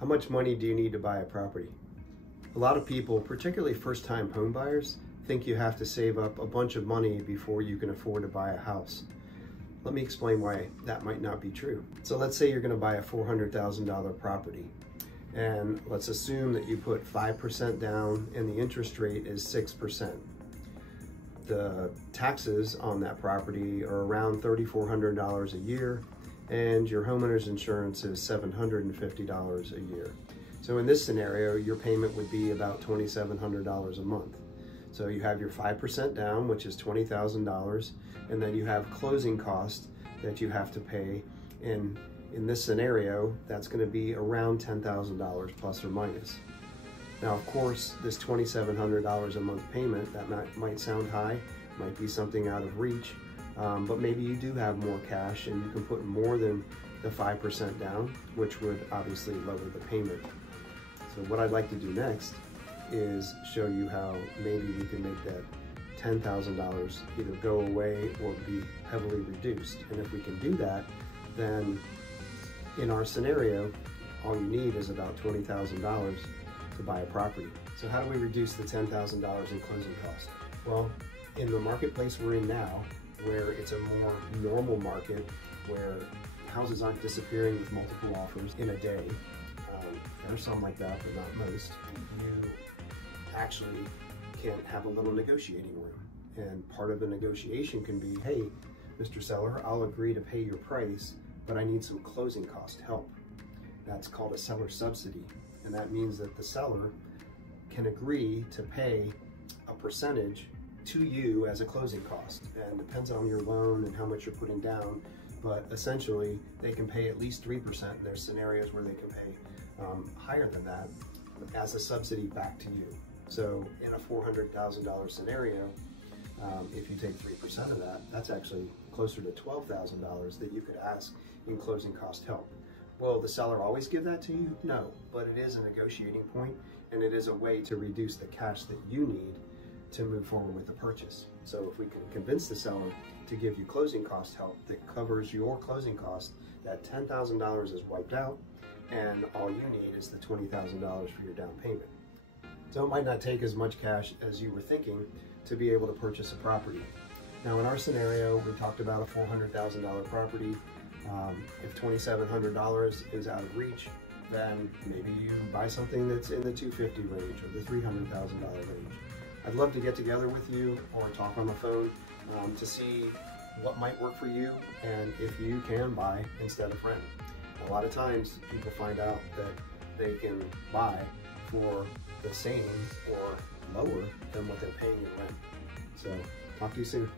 How much money do you need to buy a property? A lot of people, particularly first-time home buyers, think you have to save up a bunch of money before you can afford to buy a house. Let me explain why that might not be true. So let's say you're going to buy a $400,000 property, and let's assume that you put 5% down and the interest rate is 6%. The taxes on that property are around $3,400 a year, and your homeowner's insurance is $750 a year. So in this scenario, your payment would be about $2,700 a month. So you have your 5% down, which is $20,000, and then you have closing costs that you have to pay. And in this scenario, that's going to be around $10,000 plus or minus. Now, of course, this $2,700 a month payment, that might sound high, might be something out of reach, but maybe you do have more cash and you can put more than the 5% down, which would obviously lower the payment. So what I'd like to do next is show you how maybe we can make that $10,000 either go away or be heavily reduced. And if we can do that, then in our scenario, all you need is about $20,000 to buy a property. So how do we reduce the $10,000 in closing costs? Well, in the marketplace we're in now, where it's a more normal market, where houses aren't disappearing with multiple offers in a day, there are some like that, but not most, you actually can have a little negotiating room. And part of the negotiation can be, hey, Mr. Seller, I'll agree to pay your price, but I need some closing cost help. That's called a seller subsidy. And that means that the seller can agree to pay a percentage to you as a closing cost. And it depends on your loan and how much you're putting down, but essentially they can pay at least 3%. There's scenarios where they can pay higher than that as a subsidy back to you. So in a $400,000 scenario, if you take 3% of that, that's actually closer to $12,000 that you could ask in closing cost help. Will the seller always give that to you? No, but it is a negotiating point, and it is a way to reduce the cash that you need to move forward with the purchase. So if we can convince the seller to give you closing cost help that covers your closing cost, that $10,000 is wiped out, and all you need is the $20,000 for your down payment. So it might not take as much cash as you were thinking to be able to purchase a property. Now in our scenario, we talked about a $400,000 property. If $2,700 is out of reach, then maybe you buy something that's in the $250,000 range or the $300,000 range. I'd love to get together with you or talk on the phone to see what might work for you and if you can buy instead of rent. A lot of times people find out that they can buy for the same or lower than what they're paying in rent. So talk to you soon.